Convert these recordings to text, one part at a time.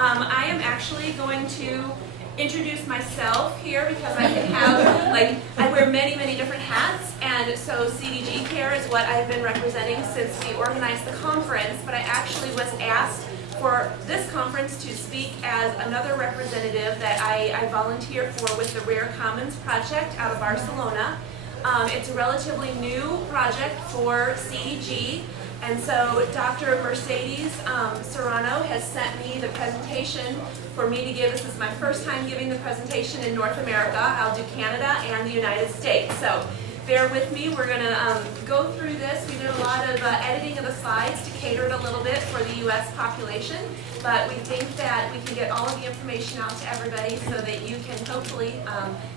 I am actually going to introduce myself here because I can have, I wear many, many different hats, and so CDG Care is what I've been representing since we organized the conference, but I actually was asked for this conference to speak as another representative that I volunteer for with the Rarecommons project out of Barcelona. It's a relatively new project for CDG, and so Dr. Mercedes Serrano has sent me the presentation for me to give. This is my first time giving the presentation in North America. I'll do Canada and the United States. So bear with me. We're going to go through this. We did a lot of editing of the slides to cater it a little bit for the U.S. population, but we think that we can get all of the information out to everybody so that you can hopefully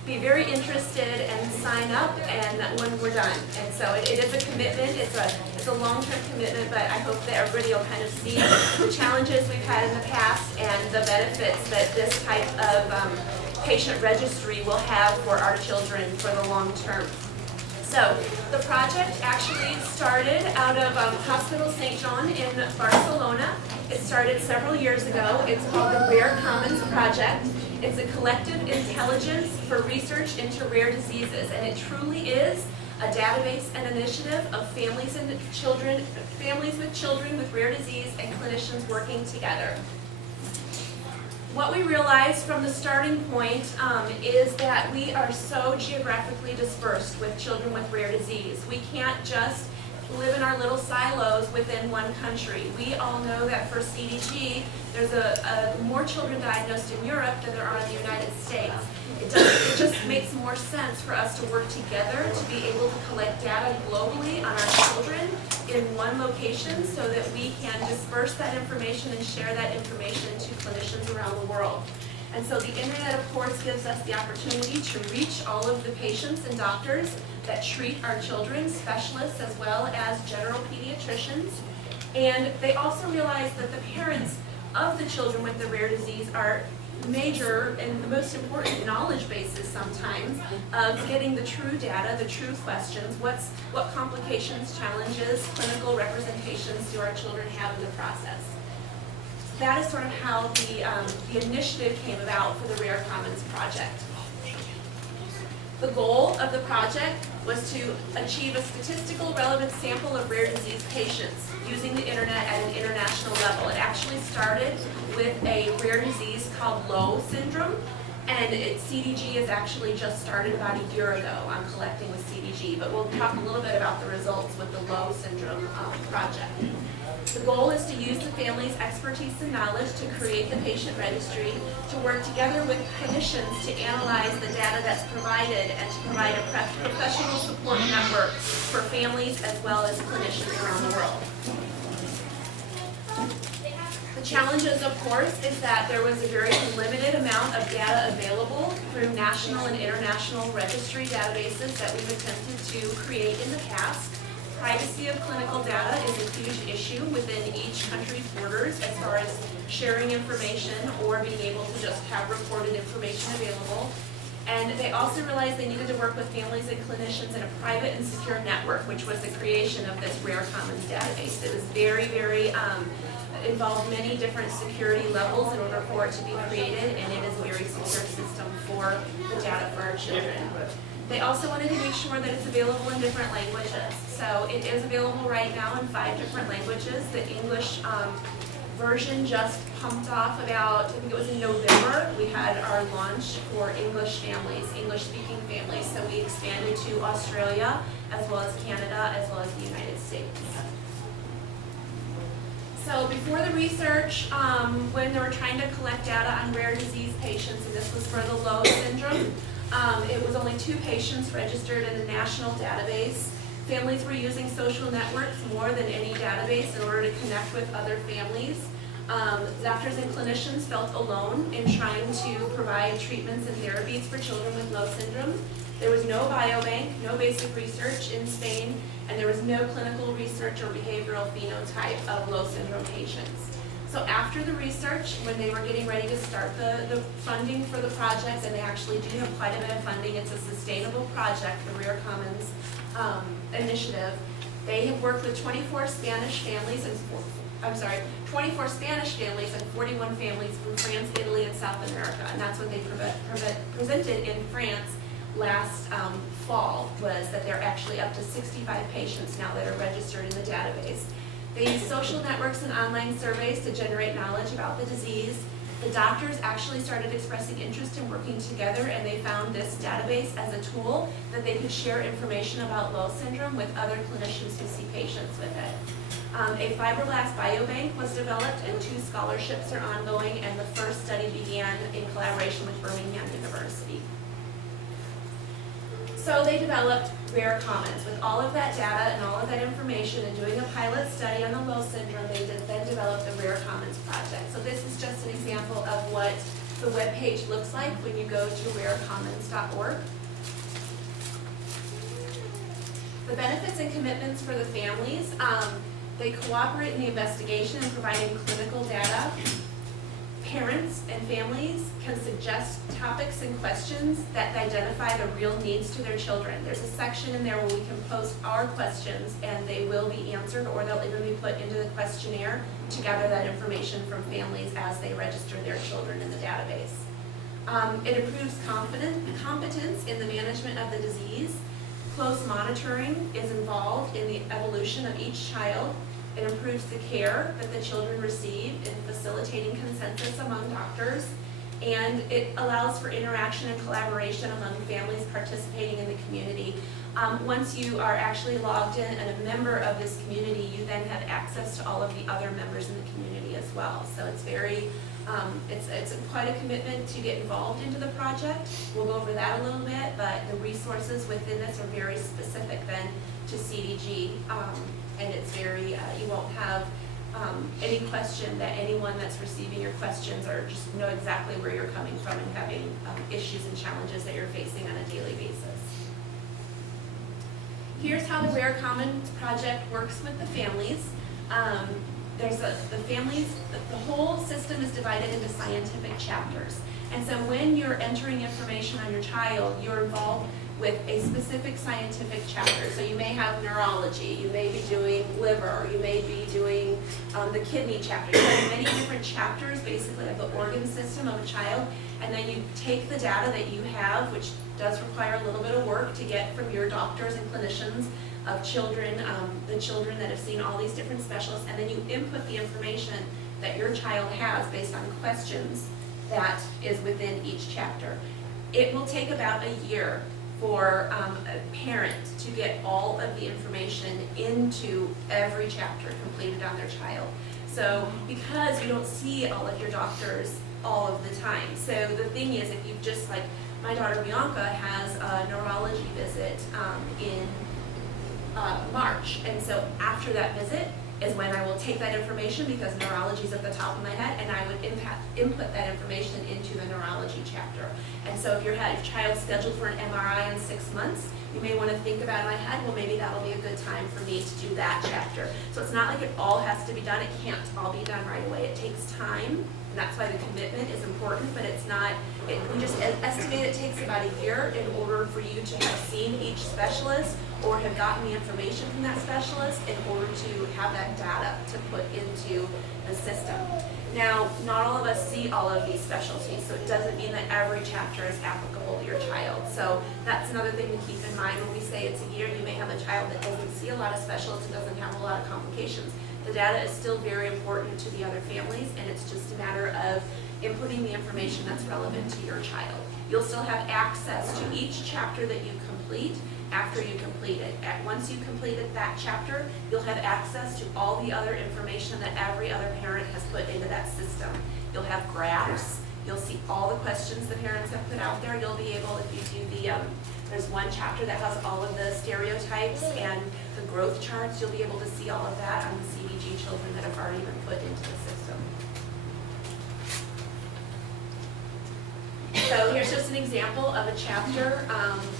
be very interested and sign up and when we're done. And so it is a commitment. It's a long-term commitment, but I hope that everybody will kind of see the challenges we've had in the past and the benefits that this type of patient registry will have for our children for the long term. So the project actually started out of Hospital St. John in Barcelona. It started several years ago. It's called the Rarecommons Project. It's a collective intelligence for research into rare diseases, and it truly is a database and initiative of families with children with rare disease and clinicians working together. What we realized from the starting point is that we are so geographically dispersed with children with rare disease. We can't just live in our little silos within one country. We all know that for CDG, there's more children diagnosed in Europe than there are in the United States. It just makes more sense for us to work together to be able to collect data globally on our children in one location so that we can disperse that information and share that information to clinicians around the world. And so the internet, of course, gives us the opportunity to reach all of the patients and doctors that treat our children, specialists as well as general pediatricians. And they also realize that the parents of the children with the rare disease are major and the most important knowledge bases sometimes of getting the true data, the true questions, what complications, challenges, clinical representations do our children have in the process. That is sort of how the initiative came about for the Rarecommons project. The goal of the project was to achieve a statistical relevant sample of rare disease patients using the internet at an international level. It actually started with a rare disease called Lowe syndrome, and CDG has actually just started about a year ago on collecting with CDG, but we'll talk a little bit about the results with the Lowe syndrome project. The goal is to use the family's expertise and knowledge to create the patient registry, to work together with clinicians to analyze the data that's provided and to provide a professional support network for families as well as clinicians around the world. The challenges, of course, is that there was a very limited amount of data available through national and international registry databases that we've attempted to create in the past. Privacy of clinical data is a huge issue within each country's borders as far as sharing information or being able to just have recorded information available. And they also realized they needed to work with families and clinicians in a private and secure network, which was the creation of this Rarecommons database. It was very, very involved many different security levels in order for it to be created, and it is a very secure system for the data for our children. They also wanted to make sure that it's available in different languages. So it is available right now in 5 different languages. The English version just pumped off about, I think it was in November, we had our launch for English families, English-speaking families. So we expanded to Australia, as well as Canada, as well as the United States. So before the research, when they were trying to collect data on rare disease patients, and this was for the Lowe syndrome, it was only 2 patients registered in the national database. Families were using social networks more than any database in order to connect with other families. Doctors and clinicians felt alone in trying to provide treatments and therapies for children with Lowe syndrome. There was no biobank, no basic research in Spain, and there was no clinical research or behavioral phenotype of Lowe syndrome patients. So after the research, when they were getting ready to start the funding for the project, and they actually do have quite a bit of funding, it's a sustainable project, the Rarecommons initiative. They have worked with 24 Spanish families and 24 Spanish families and 41 families from France, Italy, and South America. And that's what they presented in France last fall, was that they're actually up to 65 patients now that are registered in the database. They use social networks and online surveys to generate knowledge about the disease. The doctors actually started expressing interest in working together, and they found this database as a tool that they could share information about Lowe syndrome with other clinicians who see patients with it. A fibroblast biobank was developed, and 2 scholarships are ongoing, and the first study began in collaboration with Birmingham University. So they developed Rarecommons. With all of that data and all of that information and doing a pilot study on the Lowe syndrome, they then developed the Rarecommons project. So this is just an example of what the web page looks like when you go to rarecommons.org. The benefits and commitments for the families. They cooperate in the investigation and providing clinical data. Parents and families can suggest topics and questions that identify the real needs to their children. There's a section in there where we can post our questions and they will be answered, or they'll even be put into the questionnaire to gather that information from families as they register their children in the database. It improves competence in the management of the disease. Close monitoring is involved in the evolution of each child. It improves the care that the children receive in facilitating consensus among doctors, and it allows for interaction and collaboration among families participating in the community. Once you are actually logged in and a member of this community, you then have access to all of the other members in the community as well. So it's very, it's quite a commitment to get involved into the project. We'll go over that a little bit, but the resources within this are very specific then to CDG. And it's very, you won't have any question that anyone that's receiving your questions or just know exactly where you're coming from and having issues and challenges that you're facing on a daily basis. Here's how the Rarecommons project works with the families. The whole system is divided into scientific chapters. And so when you're entering information on your child, you're involved with a specific scientific chapter. So you may have neurology, you may be doing liver, you may be doing the kidney chapter. You have many different chapters basically of the organ system of a child, and then you take the data that you have, which does require a little bit of work to get from your doctors and clinicians of children, the children that have seen all these different specialists, and then you input the information that your child has based on questions that is within each chapter. It will take about a year for a parent to get all of the information into every chapter completed on their child. So because you don't see all of your doctors all of the time. So the thing is, if you just, like my daughter Bianca has a neurology visit in March, and so after that visit is when I will take that information, because neurology is at the top of my head, and I would input that information into the neurology chapter. And so if your child's scheduled for an MRI in 6 months, you may want to think about in my head, well, maybe that'll be a good time for me to do that chapter. So it's not like it all has to be done. It can't all be done right away. It takes time, and that's why the commitment is important, but it's not, we just estimate it takes about a year in order for you to have seen each specialist or have gotten the information from that specialist in order to have that data to put into the system. Now, not all of us see all of these specialties, so it doesn't mean that every chapter is applicable to your child. So that's another thing to keep in mind when we say it's a year. You may have a child that doesn't see a lot of specialists and doesn't have a lot of complications. The data is still very important to the other families, and it's just a matter of inputting the information that's relevant to your child. You'll still have access to each chapter that you complete after you complete it. Once you completed that chapter, you'll have access to all the other information that every other parent has put into that system. You'll have graphs. You'll see all the questions the parents have put out there. You'll be able, if you do there's one chapter that has all of the stereotypes and the growth charts. You'll be able to see all of that on the CDG children that have already been put into the system. So here's just an example of a chapter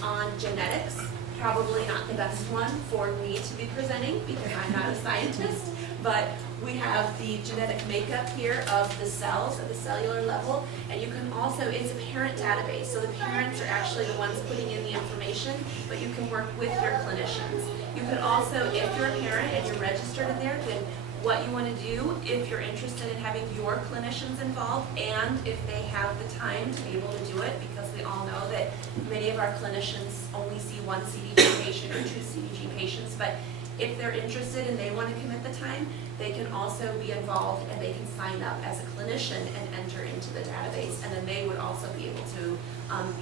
on genetics. Probably not the best one for me to be presenting because I'm not a scientist, but we have the genetic makeup here of the cells at the cellular level, and you can also, it's a parent database, so the parents are actually the ones putting in the information, but you can work with your clinicians. You can also, if you're a parent and you're registered in there, then what you want to do if you're interested in having your clinicians involved, and if they have the time to be able to do it, because we all know that many of our clinicians only see one CDG patient or 2 CDG patients, but if they're interested and they want to commit the time, they can also be involved and they can sign up as a clinician and enter into the database, and then they would also be able to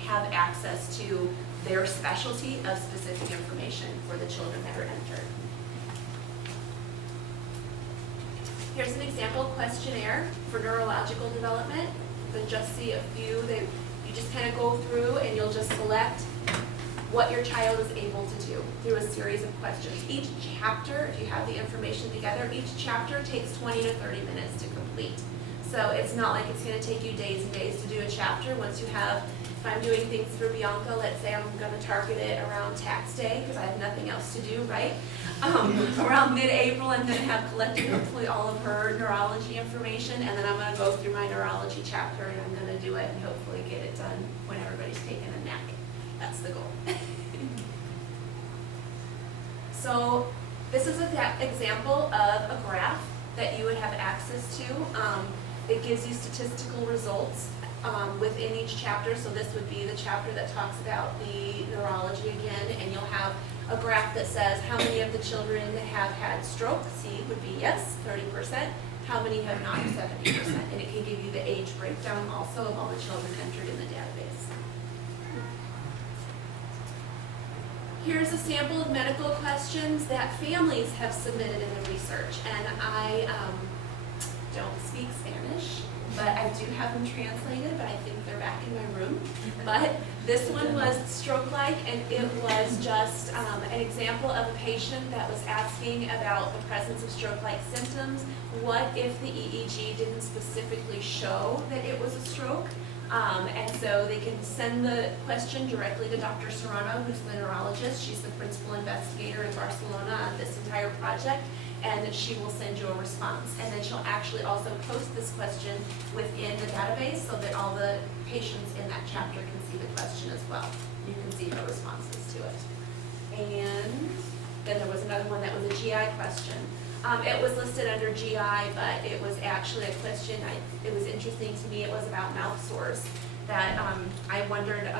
have access to their specialty of specific information for the children that are entered. Here's an example questionnaire for neurological development. So just see a few that you just kind of go through, and you'll just select what your child is able to do through a series of questions. Each chapter, if you have the information together, each chapter takes 20 to 30 minutes to complete. So it's not like it's going to take you days and days to do a chapter. Once you have, if I'm doing things for Bianca, let's say I'm going to target it around tax day because I have nothing else to do, right? Around mid-April, I'm going to have collected hopefully all of her neurology information, and then I'm going to go through my neurology chapter, and I'm going to do it and hopefully get it done when everybody's taking a nap. That's the goal. So this is an example of a graph that you would have access to. It gives you statistical results within each chapter. So this would be the chapter that talks about the neurology again, and you'll have a graph that says how many of the children have had stroke. C would be yes, 30%. How many have not, 70%. And it can give you the age breakdown also of all the children entered in the database. Here's a sample of medical questions that families have submitted in the research. And I don't speak Spanish, but I do have them translated, but I think they're back in my room. But this one was stroke-like, and it was just an example of a patient that was asking about the presence of stroke-like symptoms. What if the EEG didn't specifically show that it was a stroke? And so they can send the question directly to Dr. Serrano, who's the neurologist. She's the principal investigator in Barcelona on this entire project, and she will send you a response. And then she'll actually also post this question within the database so that all the patients in that chapter can see the question as well. You can see her responses to it. And then there was another one that was a GI question. It was listed under GI, but it was actually a question, it was interesting to me, it was about mouth sores. That I wondered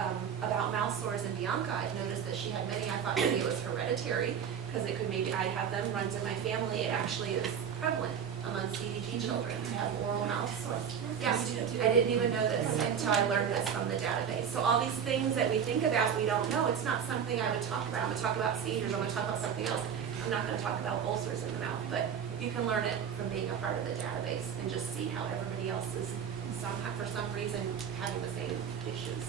about mouth sores in Bianca. I've noticed that she had many. I thought maybe it was hereditary, because it could maybe, I have them, runs in my family. It actually is prevalent among CDG children to have oral mouth sores. Yeah, I didn't even know this until I learned this from the database. So all these things that we think about, we don't know. It's not something I would talk about. I'm going to talk about seizures, I'm going to talk about something else. I'm not going to talk about ulcers in the mouth, but you can learn it from being a part of the database and just see how everybody else is, for some reason, having the same issues.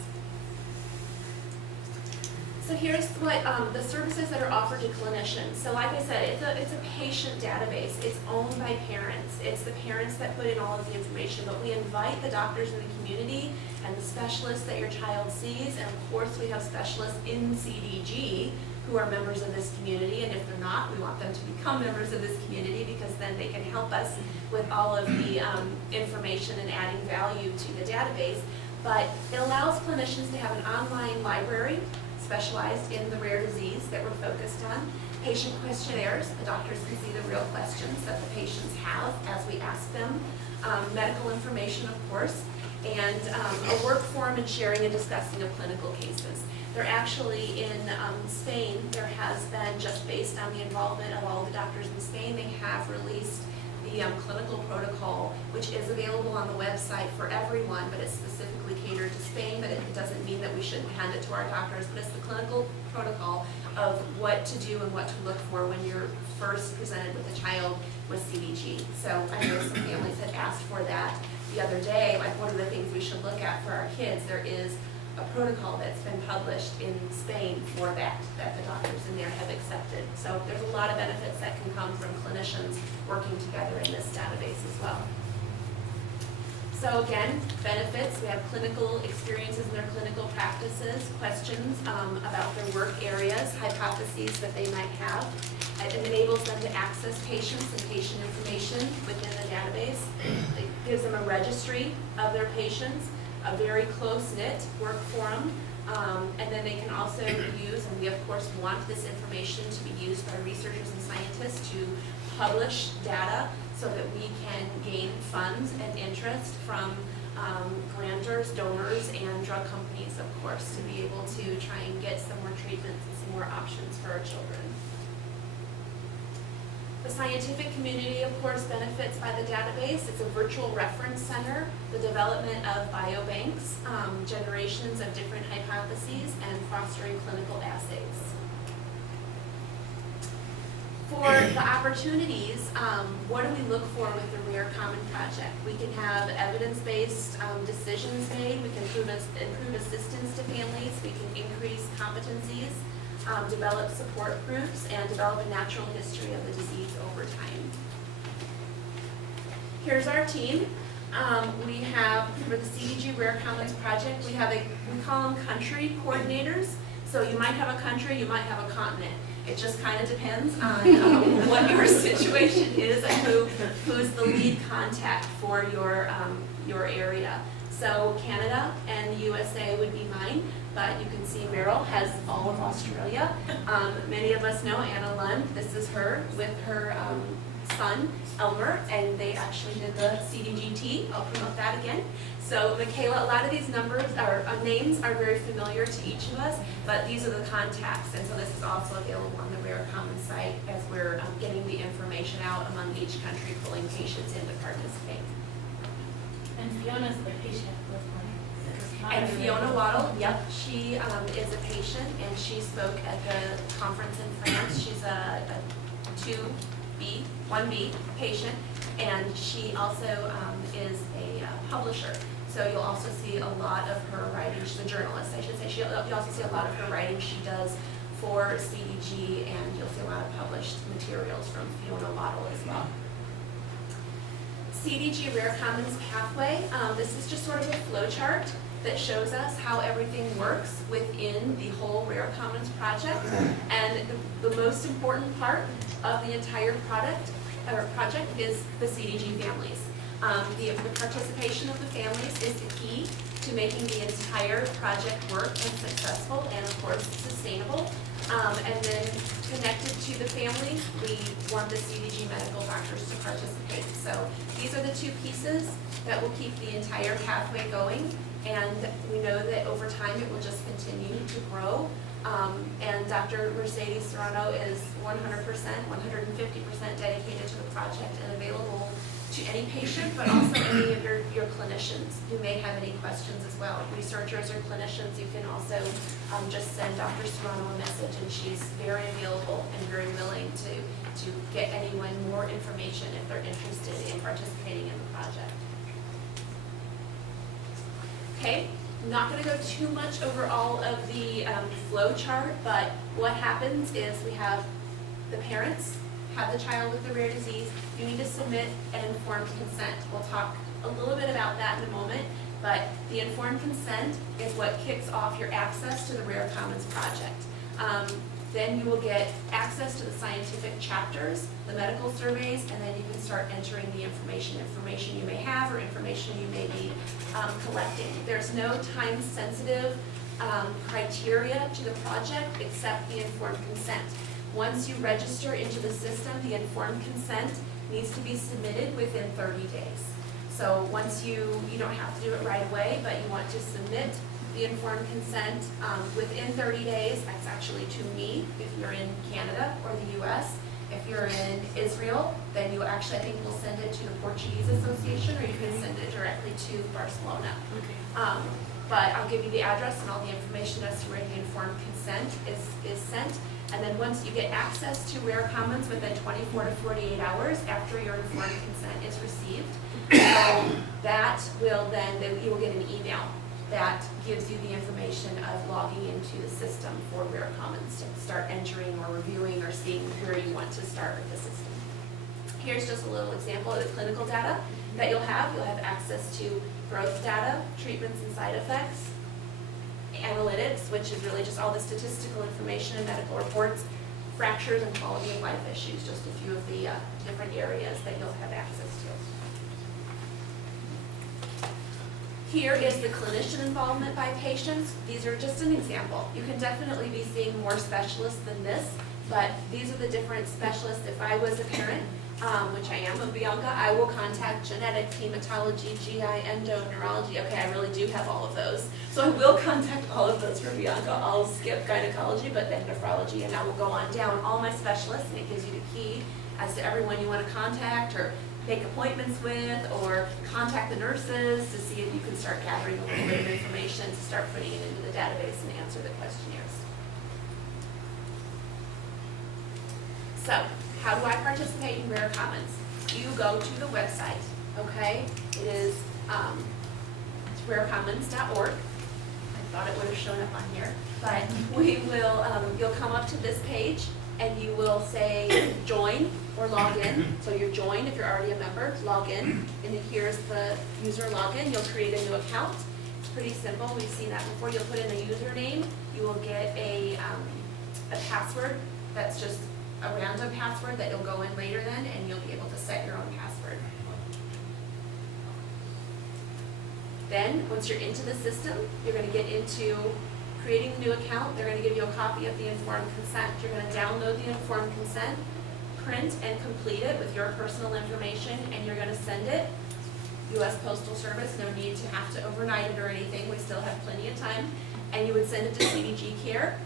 So here's what the services that are offered to clinicians. So like I said, it's a patient database. It's owned by parents. It's the parents that put in all of the information, but we invite the doctors in the community and the specialists that your child sees, and of course we have specialists in CDG who are members of this community, and if they're not, we want them to become members of this community, because then they can help us with all of the information and adding value to the database. But it allows clinicians to have an online library specialized in the rare disease that we're focused on, patient questionnaires, the doctors can see the real questions that the patients have as we ask them, medical information, of course, and a work form and sharing and discussing of clinical cases. They're actually in Spain. There has been, just based on the involvement of all the doctors in Spain, they have released the clinical protocol, which is available on the website for everyone, but it's specifically catered to Spain. But it doesn't mean that we shouldn't hand it to our doctors, but it's the clinical protocol of what to do and what to look for when you're first presented with a child with CDG. So I know some families had asked for that the other day, like what are the things we should look at for our kids. There is a protocol that's been published in Spain for that the doctors in there have accepted. So there's a lot of benefits that can come from clinicians working together in this database as well. So again, benefits, we have clinical experiences in their clinical practices, questions about their work areas, hypotheses that they might have. It enables them to access patients and patient information within the database. It gives them a registry of their patients, a very close-knit work forum, and then they can also use, and we of course want this information to be used by researchers and scientists to publish data so that we can gain funds and interest from grantors, donors, and drug companies, of course, to be able to try and get some more treatments and some more options for our children. The scientific community, of course, benefits by the database. It's a virtual reference center, the development of biobanks, generations of different hypotheses, and fostering clinical assays. For the opportunities, what do we look for with the Rarecommons project? We can have evidence-based decisions made, we can improve assistance to families, we can increase competencies, develop support groups, and develop a natural history of the disease over time. Here's our team. We have, for the CDG Rarecommons project, we call them country coordinators. So you might have a country, you might have a continent. It just kind of depends on what your situation is and who's the lead contact for your area. So Canada and the USA would be mine, but you can see Meryl has all of Australia. Many of us know Anna Lund. This is her with her son, Elmer, and they actually did the CDGT. I'll promote that again. So Michaela, a lot of these names are very familiar to each of us, but these are the contacts, and so this is also available on the Rarecommons site as we're getting the information out among each country, pulling patients in to participate. And Fiona's the patient with one. And Fiona Waddle, yep, she is a patient, and she spoke at the conference in France. She's a 1B patient, and she also is a publisher. So you'll also see a lot of her writing. She's a journalist, I should say. You'll also see a lot of her writing she does for CDG, and you'll see a lot of published materials from Fiona Waddle as well. CDG Rarecommons pathway. This is just sort of a flow chart that shows us how everything works within the whole Rarecommons project. And the most important part of the entire project is the CDG families. The participation of the families is the key to making the entire project work and successful and, of course, sustainable. And then connected to the families, we want the CDG medical doctors to participate. So these are the two pieces that will keep the entire pathway going. And we know that over time it will just continue to grow. And Dr. Mercedes Serrano is 100%, 150% dedicated to the project and available to any patient, but also any of your clinicians who may have any questions as well. Researchers or clinicians, you can also just send Dr. Serrano a message, and she's very available and very willing to get anyone more information if they're interested in participating in the project. Okay, I'm not going to go too much over all of the flow chart, but what happens is we have the parents have the child with the rare disease. You need to submit an informed consent. We'll talk a little bit about that in a moment, but the informed consent is what kicks off your access to the Rarecommons project. Then you will get access to the scientific chapters, the medical surveys, and then you can start entering the information you may have or information you may be collecting. There's no time-sensitive criteria to the project except the informed consent. Once you register into the system, the informed consent needs to be submitted within 30 days. So once you don't have to do it right away, but you want to submit the informed consent within 30 days. That's actually to me if you're in Canada or the US. If you're in Israel, then you actually, I think we'll send it to the Portuguese Association, or you can send it directly to Barcelona. Okay. But I'll give you the address and all the information as to where the informed consent is sent. And then once you get access to Rarecommons within 24 to 48 hours after your informed consent is received, so that will then you will get an email that gives you the information of logging into the system for Rarecommons to start entering or reviewing or seeing where you want to start with the system. Here's just a little example of the clinical data that you'll have. You'll have access to growth data, treatments and side effects, analytics, which is really just all the statistical information and medical reports, fractures and quality of life issues, just a few of the different areas that you'll have access to. Here is the clinician involvement by patients. These are just an example. You can definitely be seeing more specialists than this, but these are the different specialists. If I was a parent which I am with Bianca, I will contact genetics, hematology, GI, endo, neurology. Okay, I really do have all of those. So I will contact all of those for Bianca. I'll skip gynecology, but then nephrology, and I will go on down all my specialists, and it gives you the key as to everyone you want to contact or make appointments with, or contact the nurses to see if you can start gathering a little bit of information to start putting it into the database and answer the questionnaires. So, how do I participate in Rarecommons? You go to the website, okay? It is it's rarecommons.org. I thought it would have shown up on here, but we will. You'll come up to this page, and you will say join or log in. So you're joined if you're already a member. Log in, and then here's the user login. You'll create a new account. It's pretty simple. We've seen that before. You'll put in a username. You will get a password that's just a random password that you'll go in later then, and you'll be able to set your own password. Then, once you're into the system, you're going to get into creating the new account. They're going to give you a copy of the informed consent. You're going to download the informed consent, print and complete it with your personal information, and you're going to send it. U.S. Postal Service, no need to have to overnight it or anything. We still have plenty of time. And you would send it to CDG Care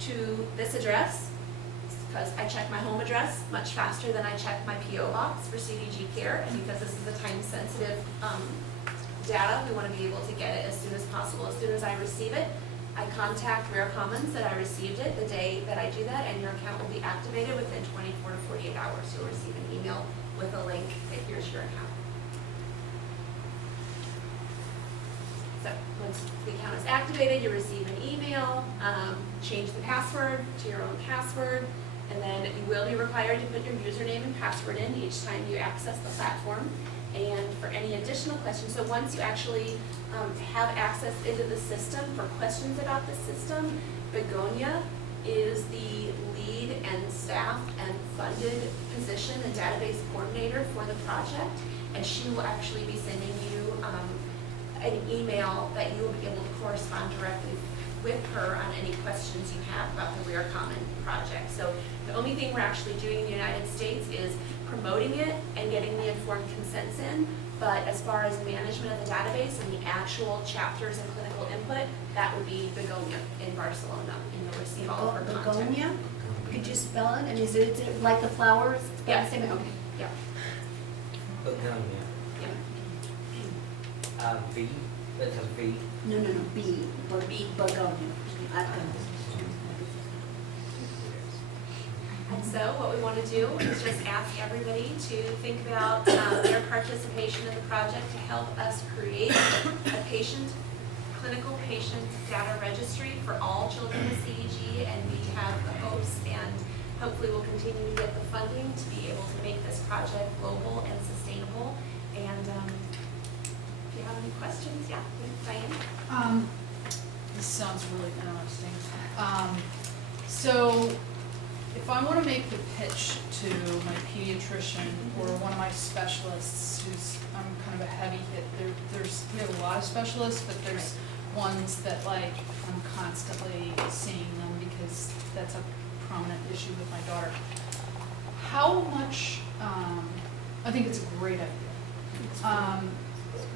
to this address, because I check my home address much faster than I check my P.O. box for CDG Care, and because this is a time-sensitive data, we want to be able to get it as soon as possible. As soon as I receive it, I contact Rarecommons that I received it the day that I do that, and your account will be activated within 24 to 48 hours. You'll receive an email with a link that here's your account. So once the account is activated, you receive an email, change the password to your own password, and then you will be required to put your username and password in each time you access the platform. And for any additional questions, so once you actually have access into the system for questions about the system, Begonia is the lead and staff and funded position and database coordinator for the project, and she will actually be sending you an email that you will be able to correspond directly with her on any questions you have about the Rarecommon project. So the only thing we're actually doing in the United States is promoting it and getting the informed consents in, but as far as management of the database and the actual chapters and clinical input, that would be Begonia in Barcelona, and you'll receive all of her content. Begonia? Could you spell it? And is it like the flowers? Yes. Same. Okay. Yeah. Begonia. Yeah. V, that's a V. No. B. Begonia. And so what we want to do is just ask everybody to think about their participation in the project to help us create a clinical patient data registry for all children with CDG, and we have the hopes and hopefully we'll continue to get the funding to be able to make this project global and sustainable. And if you have any questions, yeah, Diane? This sounds really interesting. So if I want to make the pitch to my pediatrician or one of my specialists who's, I'm kind of a heavy hit, we have a lot of specialists, but there's ones that like I'm constantly seeing them because that's a prominent issue with my daughter. How much, I think it's a great idea.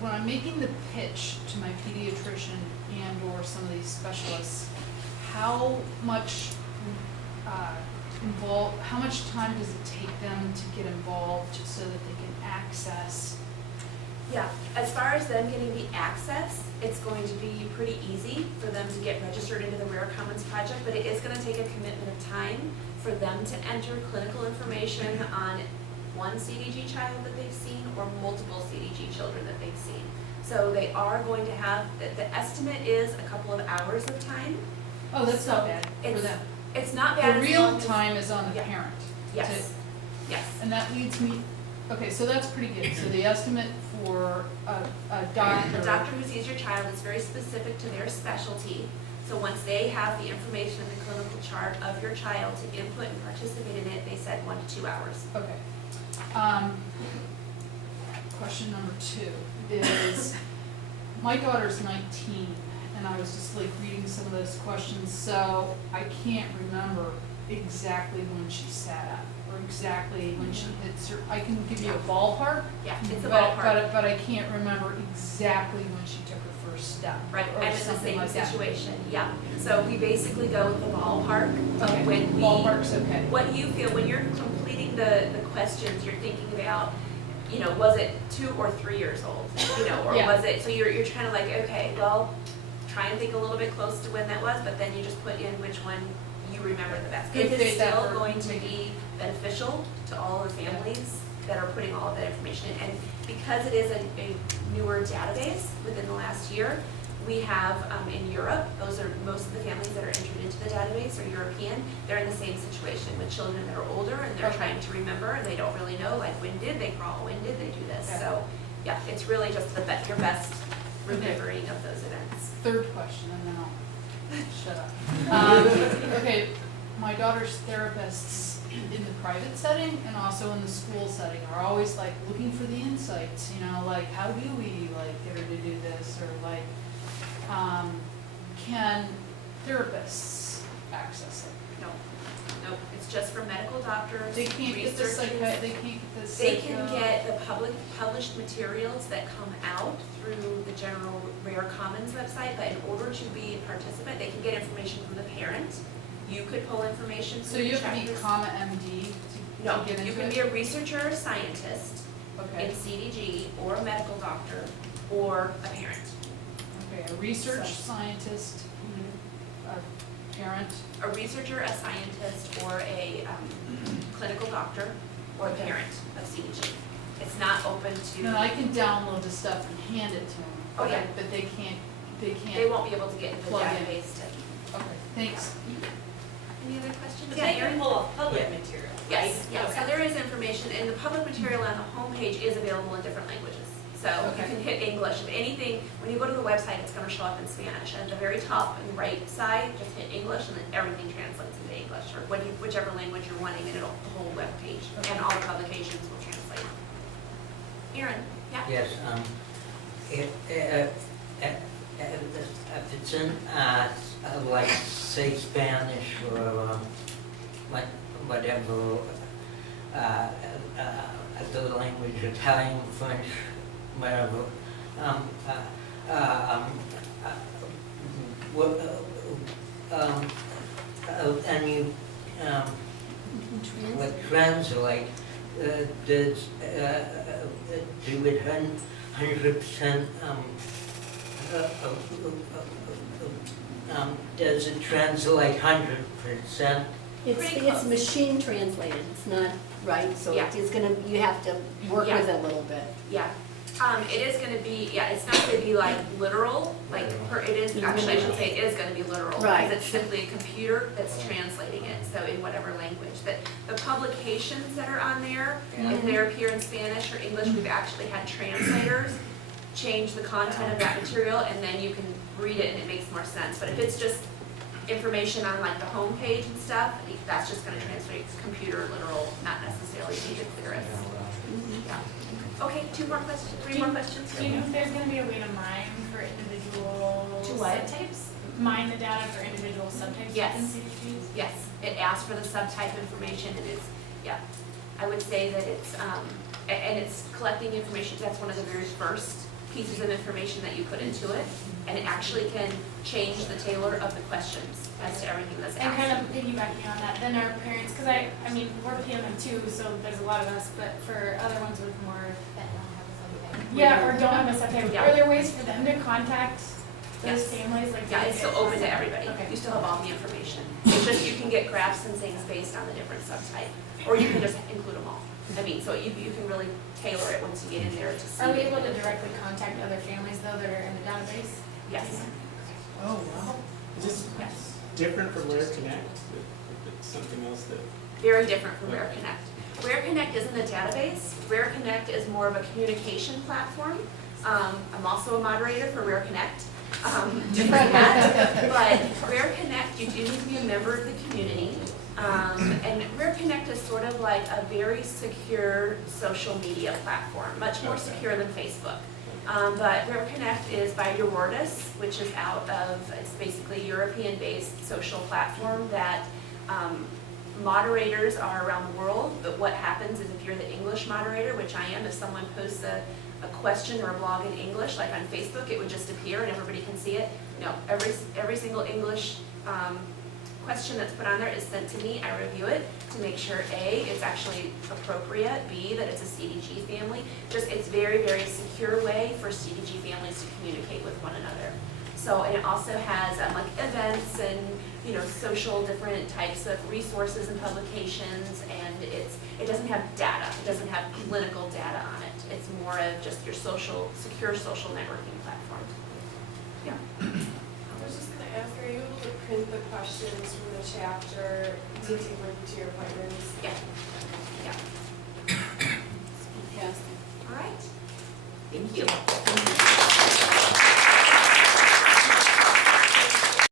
When I'm making the pitch to my pediatrician and or some of these specialists, how much how much time does it take them to get involved so that they can access? Yeah, as far as them getting the access, it's going to be pretty easy for them to get registered into the Rarecommons project, but it is going to take a commitment of time for them to enter clinical information on one CDG child that they've seen or multiple CDG children that they've seen. So they are going to have, the estimate is a couple of hours of time. Oh, that's So not bad for them. It's not bad. The as real long as- time is on the Yeah. parent. Yes, yes. And that leads me, okay, so that's pretty good. So the estimate for a doctor. The doctor who sees your child is very specific to their specialty. So once they have the information in the clinical chart of your child to input and participate in it, they said 1 to 2 hours. Okay. Question number 2 is, my daughter's 19, and I was just like reading some of those questions, so I can't remember exactly when she sat up or exactly when she did I can give you a ballpark, Yeah, it's a but, ballpark. but I can't remember exactly when she took her first step. Right, or I'm in the something same like that. situation, yeah. So we basically go with the ballpark. Okay, When we, ballpark's okay. what you feel, when you're completing the questions, you're thinking about, you know, was it 2 or 3 years old? You know, or Yeah. was it, so you're trying to like, okay, well, try and think a little bit close to when that was, but then you just put in which one you remember the best. Good It is faith still effort. going to be beneficial to all the families that are putting all of that information in. And because it is a newer database within the last year, we have in Europe, those are most of the families that are entered into the database are European. They're in the same situation with children that are older and they're Okay. trying to remember and they don't really know, like when did they crawl, when did they do this? Okay. So yeah, it's really just your best remembering of those events. Third question, and then I'll shut up. Okay, my daughter's therapists in the private setting and also in the school setting are always like looking for the insights, you know, like how do we like get her to do this, or like, can therapists access it? No, nope, it's just for medical doctors, They can't get the researchers. they can't get the They can get the published materials that come out through the general Rarecommons website, but in order to be a participant, they can get information from the parent. You could pull information So from you the have to be chapters. comma MD to No, get into it? you can be a researcher or a scientist Okay, in CDG, or a medical doctor, or a parent. okay, a research So- scientist, a parent, A researcher, a scientist, or a clinical doctor, or a Okay. parent of CDG. It's not open to. no, I can download the stuff and hand it to them. Oh, yeah. But they can't, They won't be able to get into the Plug in. database to. Okay, thanks. Any other questions? Yeah, you can pull up public material, right? Yes, yes, so there is information, and the public material on the homepage is available in different languages. So you Okay. can hit English, if anything, when you go to the website, it's gonna show up in Spanish. And at the very top and right side, just hit English, and then everything translates into English, or whichever language you're wanting, and it'll, the whole webpage, and all the publications will translate. Aaron, yeah? Yes, if it's in, like, say Spanish or, like, whatever, the language, Italian, French, whatever, and you, like, translate, does, do it 100%, does it translate 100%? Pretty It's close. machine translated, it's not right, so Yeah. it is gonna, you have to work Yeah. with it a little bit. Yeah, it is gonna be, yeah, it's not gonna be like literal, like, it is, actually, I should say it is gonna be literal. Right. Because it's simply a computer that's translating it, so in whatever language. The publications that are on there, if they appear in Spanish or English, we've actually had translators change the content of that material, and then you can read it and it makes more sense. But if it's just information on like the homepage and stuff, that's just gonna translate, it's computer literal, not necessarily be the clearest. Yeah. Okay, 2 more questions, 3 more questions? Do you know if there's gonna be a way to mine for individual To what? subtypes? Mine the data for individual subtypes Yes. within CDGs? Yes, it asks for the subtype information, and it's, yeah, I would say that it's, and it's collecting information, that's one of the very first pieces of information that you put into it, and it actually can change the tailor of the questions as to everything that's And asked. kind of piggybacking on that, then our parents, because I mean, we're PMM too, so there's a lot of us, but for other ones with more, That don't have a subtype. yeah, or don't have a subtype, Yeah. are there ways for them to contact those Yes. families, like? Yeah, it's still open to everybody, Okay. you still have all the information, it's just you can get graphs and things based on the different subtype, or you can just include them all. I mean, so you can really tailor it once you get in there to see. Are we able to directly contact other families though that are in the database? Yes, Oh, wow. Is this yes. different from Rare Connect? If it's something else that, Very different from Rare Connect. Rare Connect isn't a database. Rare Connect is more of a communication platform. I'm also a moderator for Rare Connect. Different hat. But Rare Connect, you do need to be a member of the community. And Rare Connect is sort of like a very secure social media platform, much more secure than Facebook. But Rare Connect is by Berarducci, which is out of, it's basically a European-based social platform that Moderators are around the world, but what happens is if you're the English moderator, which I am, if someone posts a question or a blog in English, like on Facebook, it would just appear and everybody can see it. No, every single English question that's put on there is sent to me. I review it to make sure A, it's actually appropriate, B, that it's a CDG family. Just, it's very, very secure way for CDG families to communicate with one another. So, and it also has like events and, you know, social different types of resources and publications, and it doesn't have data. It doesn't have clinical data on it. It's more of just your secure social networking platform. Yeah. I was just going to ask, are you able to print the questions from the chapter to take with you to your appointments? Yeah. Yeah. Yes. All right. Thank you.